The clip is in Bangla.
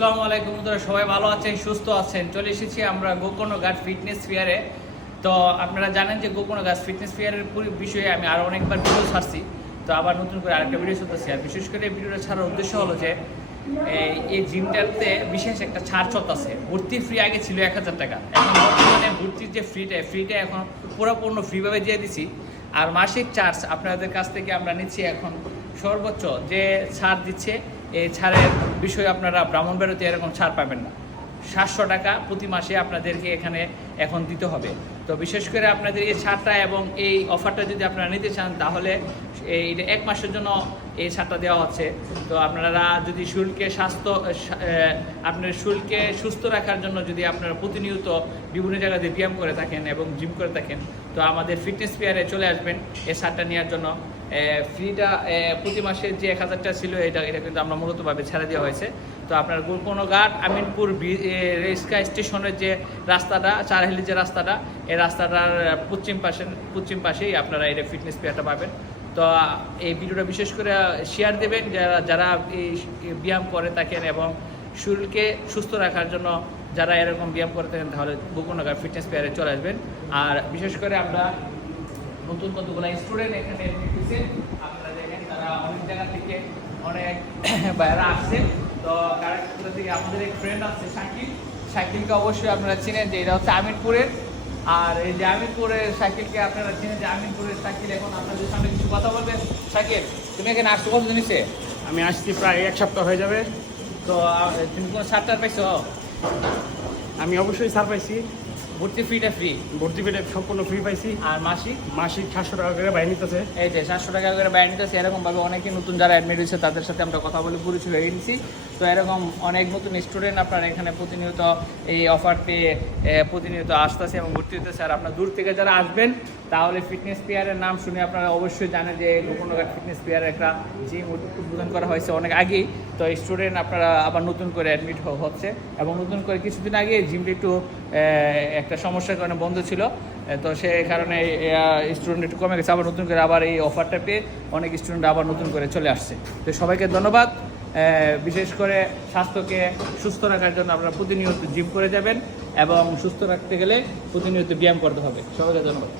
আসসালামু আলাইকুম, তোরা সবাই ভালো আছেন, সুস্থ আছেন। চলে এসেছি আমরা গোকর্ণঘাট ফিটনেস ফেয়ারে। তো আপনারা জানেন যে গোকর্ণঘাট ফিটনেস ফেয়ারের পুরো বিষয়ে আমি আরও অনেকবার ভিডিও ছাড়ছি। তো আবার নতুন করে আরেকটা ভিডিও চলতেছি। আর বিশেষ করে এই ভিডিওটা ছাড়ার উদ্দেশ্য হলো যে এই জিমটাতে বিশেষ একটা ছাড় চলতেছে। ভর্তি ফ্রি আগে ছিল 1000 টাকা, এখন বর্তমানে ভর্তির যে ফ্রিটা এখন পুরোপূর্ণ ফ্রিভাবে দিয়ে দিচ্ছি। আর মাসিক চার্জ আপনাদের কাছ থেকে আমরা নিচ্ছি এখন সর্বোচ্চ যে ছাড় দিচ্ছে, এই ছাড়ের বিষয়ে আপনারা ব্রাহ্মণবাড়িতে এরকম ছাড় পাবেন না। 700 টাকা প্রতি মাসে আপনাদেরকে এখানে এখন দিতে হবে। তো বিশেষ করে আপনাদের এই ছাড়টা এবং এই অফারটা যদি আপনারা নিতে চান, তাহলে এইটা 1 মাসের জন্য এই ছাড়টা দেওয়া হচ্ছে। তো আপনারা যদি আপনার শরীরকে সুস্থ রাখার জন্য যদি আপনারা প্রতিনিয়ত বিভিন্ন জায়গাতে ব্যায়াম করে থাকেন এবং জিম করে থাকেন, তো আমাদের ফিটনেস ফেয়ারে চলে আসবেন এই ছাড়টা নেওয়ার জন্য। ফ্রিটা প্রতি মাসে যে 1000 টাকা ছিল, এটা কিন্তু আমরা মূলতভাবে ছেড়ে দেওয়া হয়েছে। তো আপনার গোকর্ণঘাট আমিনপুর রেস্কা স্টেশনের যে রাস্তাটা, চারহেলি যে রাস্তাটা, এই রাস্তাটার পশ্চিম পাশেই আপনারা এই ফিটনেস ফেয়ারটা পাবেন। তো এই ভিডিওটা বিশেষ করে শেয়ার দেবেন যারা এই ব্যায়াম করে থাকেন এবং শরীরকে সুস্থ রাখার জন্য যারা এরকম ব্যায়াম করে থাকেন, তাহলে গোকর্ণঘাট ফিটনেস ফেয়ারে চলে আসবেন। আর বিশেষ করে আমরা নতুন কতগুলো স্টুডেন্ট এখানে এসেছে, আপনারা দেখেন তারা অনেক জায়গা থেকে অনেক বাইরে আসছে। তো কারাকপুর থেকে আমাদের এক ফ্রেন্ড আছে শাকিলকে অবশ্যই আপনারা চিনেন যে এটা হচ্ছে আমিনপুরের। আর এই যে আমিনপুরের শাকিলকে আপনারা চিনেন যে আমিনপুরের শাকিল এখন আপনাদের সামনে কিছু কথা বলবেন। শাকিল, তুমি এখানে আসছো কতদিন হয়েছে? আমি আসছি প্রায় 1 সপ্তাহ হয়ে যাবে। তো তুমি কোনো ছাড় পাইছো? আমি অবশ্যই ছাড় পাইছি। ভর্তি ফ্রিটা ফ্রি? ভর্তি পেটে সম্পূর্ণ ফ্রি পাইছি। আর মাসিক 700 টাকা করে বাইরে নিতেছে। এই যে 700 টাকা করে বাইরে নিতেছে। এরকমভাবে অনেকে নতুন যারা অ্যাডমিট হয়েছে তাদের সাথে আমরা কথা বলে পরিচয় হয়ে নিচ্ছি। তো এরকম অনেক নতুন স্টুডেন্ট আপনারা এখানে প্রতিনিয়ত এই অফার পেয়ে প্রতিনিয়ত আসতেছে এবং ভর্তি হতেছে। আর আপনার দূর থেকে যারা আসবেন, তাহলে ফিটনেস পেয়ারের নাম শুনে আপনারা অবশ্যই জানেন যে গোকর্ণঘাট ফিটনেস পেয়ারের একটা জিম উদ্বোধন করা হয়েছে অনেক আগেই। তো স্টুডেন্ট আপনারা আবার নতুন করে অ্যাডমিট হচ্ছে এবং নতুন করে কিছুদিন আগে জিমটা একটু একটা সমস্যার কারণে বন্ধ ছিল। তো সে কারণে স্টুডেন্ট একটু কমে গেছে। আবার নতুন করে আবার এই অফারটা পেয়ে অনেক স্টুডেন্ট আবার নতুন করে চলে আসছে। তো সবাইকে ধন্যবাদ। বিশেষ করে স্বাস্থ্যকে সুস্থ রাখার জন্য আপনারা প্রতিনিয়ত জিম করে যাবেন এবং সুস্থ রাখতে গেলে প্রতিনিয়ত ব্যায়াম করতে হবে। সবাইকে ধন্যবাদ।